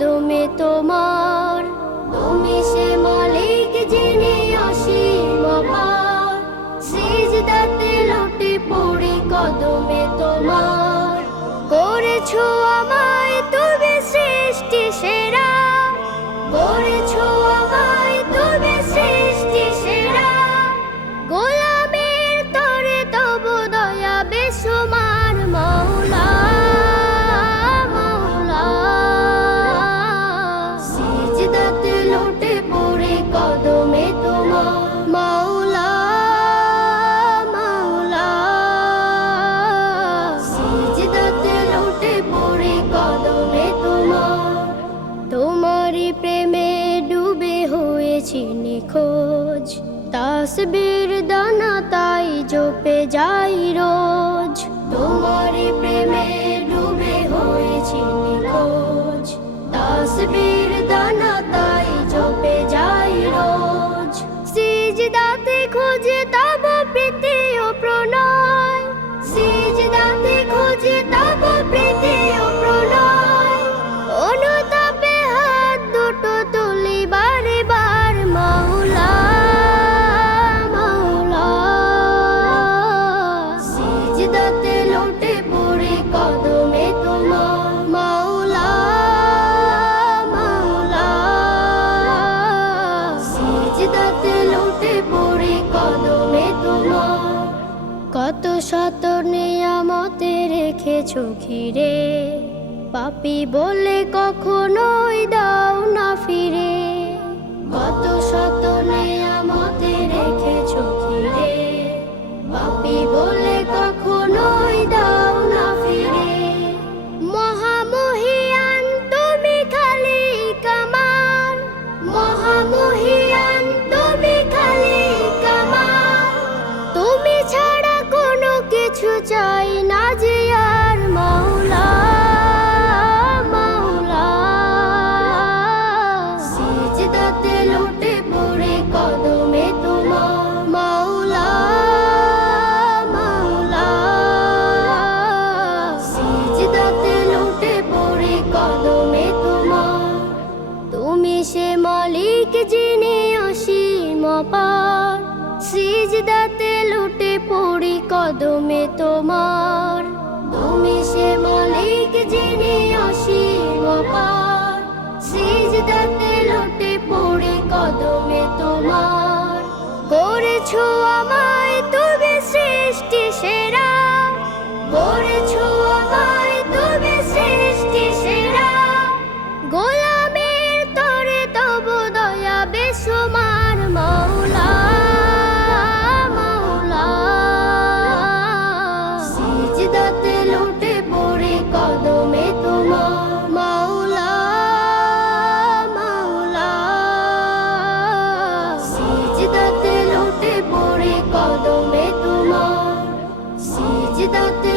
কদমে তোমার। তুমি সে মালিক যিনি অসীম অপার, সিজদাতে লুটে পড়ি কদমে তোমার। করেছো আমায় তুমি সৃষ্টি সেরা, করেছো আমায় তুমি সৃষ্টি সেরা। গোলামের তরে তব দয়া বেসুমার মাওলা, মাওলা। সিজদাতে লুটে পড়ি কদমে তোমার মাওলা, মাওলা। সিজদাতে লুটে পড়ি কদমে তোমার। তোমারই প্রেমে ডুবে হয়েছি নিখোঁজ, তাসবির দানা তাই জপে যাই রোজ। তোমারই প্রেমে ডুবে হয়েছি নিখোঁজ, তাসবির দানা তাই জপে যাই রোজ। সিজদাতে খুঁজে তব প্রীতি ও প্রণয়, সিজদাতে খুঁজে তব প্রীতি ও প্রণয়। অনুতাপে হাত দুটো তুলি বারে বার মাওলা, মাওলা। সিজদাতে লুটে পড়ি কদমে তোমার মাওলা, মাওলা। সিজদাতে লুটে পড়ি কদমে তোমার। কত শত নিয়ামতে রেখেছো ঘিরে, পাপী বলে কখনোই দাও না ফিরে। কত শত নিয়ামতে রেখেছো ঘিরে, পাপী বলে কখনোই দাও না ফিরে। মহামহিয়ান তুমি খালিক আমার, মহামহিয়ান তুমি খালিক আমার। তুমি ছাড়া কোনো কিছু চাই না যে আর মাওলা, মাওলা। সিজদাতে লুটে পড়ি কদমে তোমার মাওলা, মাওলা। সিজদাতে লুটে পড়ি কদমে তোমার। তুমি সে মালিক যিনি অসীম অপার, সিজদাতে লুটে পড়ি কদমে তোমার। তুমি সে মালিক যিনি অসীম অপার, সিজদাতে লুটে পড়ি কদমে তোমার। করেছো আমায় তুমি সৃষ্টি সেরা, করেছো আমায় তুমি সৃষ্টি সেরা। গোলামের তরে তব দয়া বেসুমার মাওলা, মাওলা। সিজদাতে লুটে পড়ি কদমে তোমার মাওলা, মাওলা। সিজদাতে লুটে পড়ি কদমে তোমার, সিজদাতে